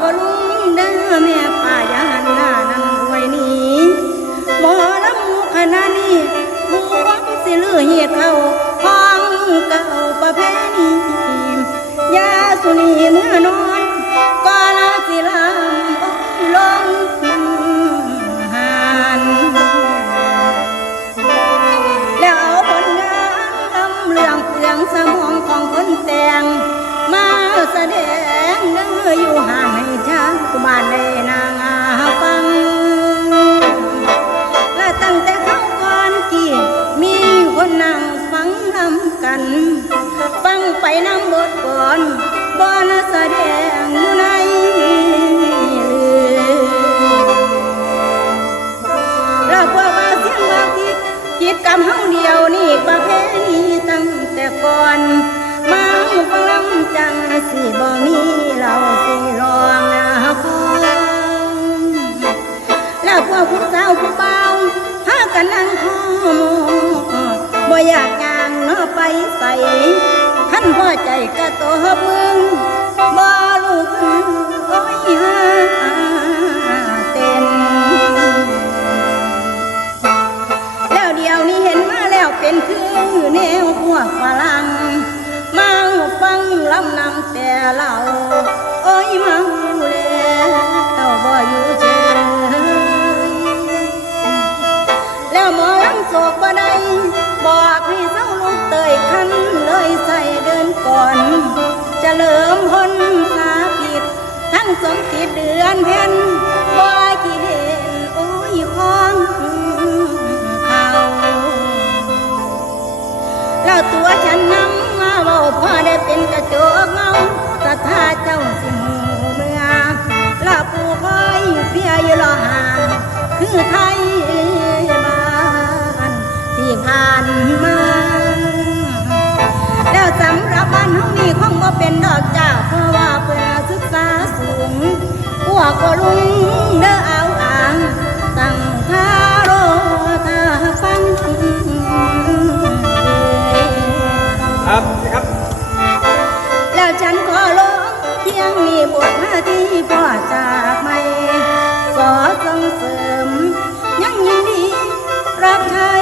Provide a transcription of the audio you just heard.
ปลุงเด้อแม่ป่ายานหนานั่งรวยนี้บ่ลำมูคณะนี้ผู้วังสิลือเหตุเขาห้องเก่าประเพณียาสุนีเมื่อนอนก็ลาสิลำอ้อยลงหันแล้วเอาผลงานลำเรื่องเปลืองสมองของคนแต่งมาแสดง เนื้ออยู่ห่างให้ชาวบ้านได้นางอาฟัง และตั้งแต่เขาก่อนกี่มีคนนั่งฟังนำกัน ฟังไปนำบทก่อนบอนแสดงอยู่ในเรือเราพวกว่าเสียงว่าที่จิตกรรมเฮา อยากย่างเนาะไปใส่ขันพอใจก็ตัวมึงบ่ลูกโอ้ยหาเต้นแล้วเดียวนี้เห็นมาแล้วเป็นคือแนวพวกฝรั่งมาฟังลำนำแต่เราโอ้ยมาแล้วบ่อยู่เฉยแล้วมอลำโศกบ่ได้ บอกให้เศร้าลงเตยคันเลยใส่เดินก่อนจะเลิมพ้นสาผิด ทั้งสมจิตเดือนเพ็ญบ่กี่เด่น ดอกจ้าเพราะว่าเพื่อศึกษาสูงพวกก็ลุงเด้อเอาอ่างตั้งทาโรตาฟังครับครับ แล้วฉันก็ลงเที่ยงมีบทมาที่พ่อจากไม่ขอส่งเสริม ยังยินดีรับใช้